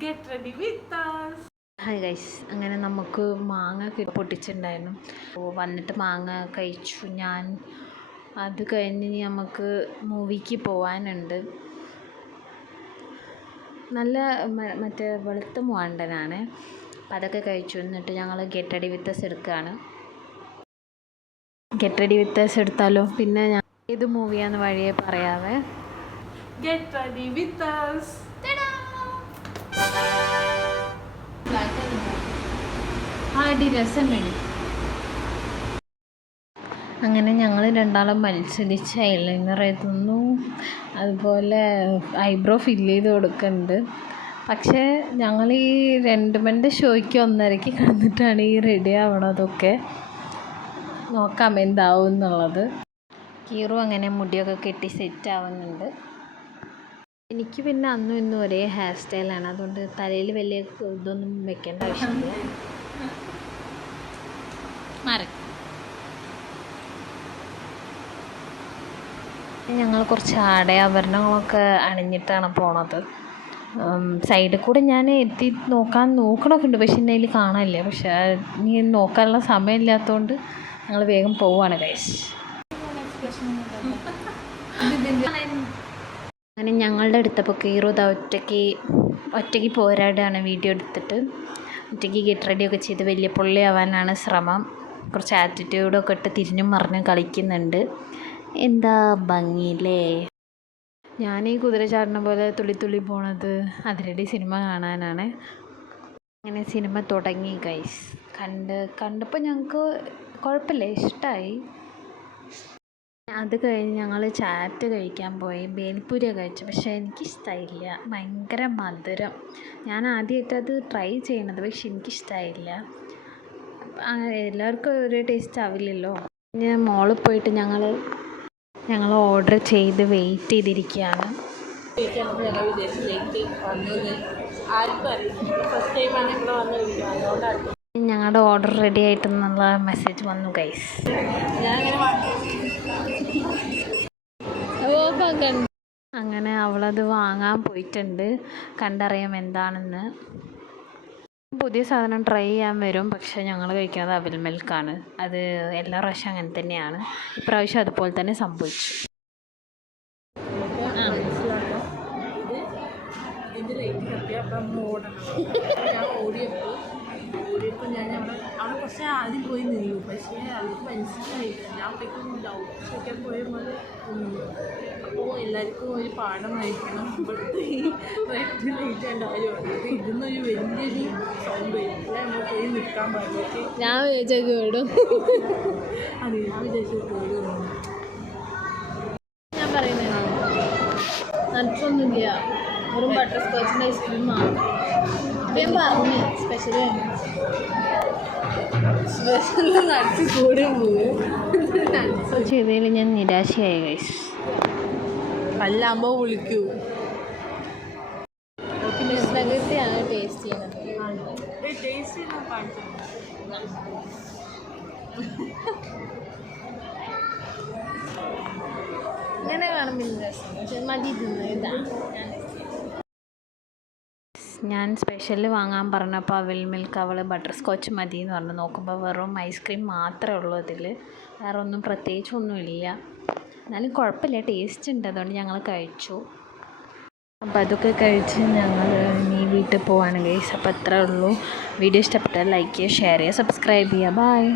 Get ready with us. Hi guys, അങ്ങനെ നമുക്ക് മാങ്ങ പൊട്ടിച്ചിട്ടുണ്ടായിരുന്നു. അപ്പോൾ വന്നിട്ട് മാങ്ങ കഴിച്ചു ഞാൻ. അത് കഴിഞ്ഞ് നമുക്ക് മൂവിക്ക് പോകാനുണ്ട്. നല്ല മറ്റേ വെളുത്ത മൂവാണ്ടനാണ്. അപ്പം അതൊക്കെ കഴിച്ചു. എന്നിട്ട് ഞങ്ങൾ ഗെറ്റ് റെഡി വിത്ത് അസ് എടുക്കുകയാണ്. ഗെറ്റ് റെഡി വിത്ത് അസ് എടുത്താലോ? പിന്നെ ഞാൻ ഏത് മൂവിയാണെന്ന് വഴിയെ പറയാവേ. Get ready with us. അങ്ങനെ ഞങ്ങൾ രണ്ടാളും മത്സരിച്ച് ഐലൈനർ എഴുതുന്നു, അതുപോലെ ഐബ്രോ ഫില്ല് ചെയ്ത് കൊടുക്കുന്നുണ്ട്. പക്ഷേ ഞങ്ങൾ ഈ 2 മണിൻ്റെ ഷോയ്ക്ക് 1:30 കിടന്നിട്ടാണ് ഈ റെഡി ആവണതൊക്കെ. നോക്കാം എന്താവും എന്നുള്ളത്. കീറു അങ്ങനെ മുടിയൊക്കെ കെട്ടി സെറ്റ് ആവുന്നുണ്ട്. എനിക്ക് പിന്നെ അന്നും ഇന്നും ഒരേ ഹെയർ സ്റ്റൈലാണ്, അതുകൊണ്ട് തലയിൽ വലിയ ഇതൊന്നും വെക്കേണ്ട ആവശ്യമില്ല. ഞങ്ങൾ കുറച്ച് ആടയാഭരണങ്ങളൊക്കെ അണിഞ്ഞിട്ടാണ് പോണത്. സൈഡിൽ കൂടെ ഞാൻ എത്തി നോക്കണമൊക്കെ ഉണ്ട്, പക്ഷെ എൻ്റെ കയ്യിൽ കാണാനില്ല. പക്ഷെ ഇനി നോക്കാനുള്ള സമയമില്ലാത്തതുകൊണ്ട് ഞങ്ങൾ വേഗം പോവുകയാണ് ഗൈസ്. അങ്ങനെ ഞങ്ങളുടെ അടുത്തപ്പോൾ കീറുത ഒറ്റയ്ക്ക് പോരാടാണ്. വീഡിയോ എടുത്തിട്ട് ഒറ്റയ്ക്ക് ഗെറ്റ് റെഡിയൊക്കെ ചെയ്ത് വലിയ പുള്ളിയാവാനാണ് ശ്രമം. കുറച്ച് ആറ്റിറ്റ്യൂഡൊക്കെ ഇട്ട് തിരിഞ്ഞും മറിഞ്ഞും കളിക്കുന്നുണ്ട്. എന്താ ഭംഗിയില്ലേ. ഞാൻ ഈ കുതിര ചാടുന്ന പോലെ തുള്ളി പോണത് അതിരടി സിനിമ കാണാനാണ്. അങ്ങനെ സിനിമ തുടങ്ങി ഗൈസ്. കണ്ടപ്പോൾ ഞങ്ങൾക്ക് കുഴപ്പമില്ല, ഇഷ്ടമായി. അത് കഴിഞ്ഞ് ഞങ്ങൾ ചാറ്റ് കഴിക്കാൻ പോയി. ബേൽപൂരിയാണ് കഴിച്ചത്, പക്ഷേ എനിക്കിഷ്ടമായില്ല. ഭയങ്കര മധുരം. ഞാൻ ആദ്യമായിട്ടത് ട്രൈ ചെയ്യണത്, പക്ഷെ എനിക്കിഷ്ടമായില്ല. എല്ലാവർക്കും ഒരു ടേസ്റ്റ് ആവില്ലല്ലോ. പിന്നെ മോളിൽ പോയിട്ട് ഞങ്ങൾ ഓർഡർ ചെയ്ത് വെയിറ്റ് ചെയ്തിരിക്കുകയാണ്. ഞങ്ങളുടെ ഓർഡർ റെഡി ആയിട്ടെന്നുള്ള മെസ്സേജ് വന്നു ഗൈസ്. അങ്ങനെ അവളത് വാങ്ങാൻ പോയിട്ടുണ്ട്. കണ്ടറിയാം എന്താണെന്ന്. പുതിയ സാധനം ട്രൈ ചെയ്യാൻ വരും, പക്ഷേ ഞങ്ങൾ കഴിക്കുന്നത് അവിൽ മിൽക്കാണ്. അത് എല്ലാ പ്രാവശ്യം അങ്ങനെ തന്നെയാണ്. ഇപ്രാവശ്യം അതുപോലെ തന്നെ സംഭവിച്ചു. ഓടിയപ്പോൾ ഞാൻ അവിടെ കുറച്ച് ആദ്യം പോയി നിന്നു, പക്ഷേ അവർക്ക് മനസ്സിലായില്ല. ഞാൻ അപ്പോഴേക്കും ഡൗട്ട് ചോദിക്കാൻ പോയപ്പോൾ അപ്പോൾ എല്ലാവർക്കും ഒരു പാഠമായിരിക്കണം. ഇവിടുത്തെ ഈ റെഡ് ലൈറ്റ് ഉണ്ടായാലും ഇരുന്നൊരു വലിയൊരു സൗണ്ട് വരും. നമ്മൾ പോയി നിൽക്കാൻ പാടില്ല. ഞാൻ വിചാരിച്ചു കേടും. അതെ, ഞാൻ വിചാരിച്ചു കേടും. ഞാൻ പറയുന്നതാണ്, നട്സൊന്നുമില്ല, വെറും ബട്ടർ സ്കോച്ചിൻ്റെ ഐസ്ക്രീം മാത്രം. ഞാൻ പറഞ്ഞു സ്പെഷ്യൽ നട്സ് കൂടെ പോകും. ചെയ്തതിൽ ഞാൻ നിരാശയായി ഗൈസ്. കല്ലാകുമ്പോൾ വിളിക്കൂ. പ്രകൃതിയാണ് ടേസ്റ്റ് ചെയ്യുന്നത്. ഇങ്ങനെ കാണുമ്പോൾ രസം, പക്ഷെ മതി തിന്നു. ഇതാണ് ഞാൻ സ്പെഷ്യൽ വാങ്ങാൻ പറഞ്ഞപ്പോൾ അവിൽ മിൽക്ക് അവൾ ബട്ടർ സ്കോച്ച് മതി എന്ന് പറഞ്ഞു. നോക്കുമ്പോൾ വെറും ഐസ്ക്രീം മാത്രമേ ഉള്ളൂ അതിൽ, വേറെ ഒന്നും പ്രത്യേകിച്ചൊന്നുമില്ല. എന്നാലും കുഴപ്പമില്ല, ടേസ്റ്റ് ഉണ്ട്. അതുകൊണ്ട് ഞങ്ങൾ കഴിച്ചു. അപ്പോൾ അതൊക്കെ കഴിച്ച് ഞങ്ങൾ ഇനി വീട്ടിൽ പോവാണ് ഗൈസ്. അപ്പോൾ അത്രേ ഉള്ളൂ. വീഡിയോ ഇഷ്ടപ്പെട്ടാൽ ലൈക്ക് ചെയ്യുക, ഷെയർ ചെയ്യുക, സബ്സ്ക്രൈബ് ചെയ്യുക. ബൈ.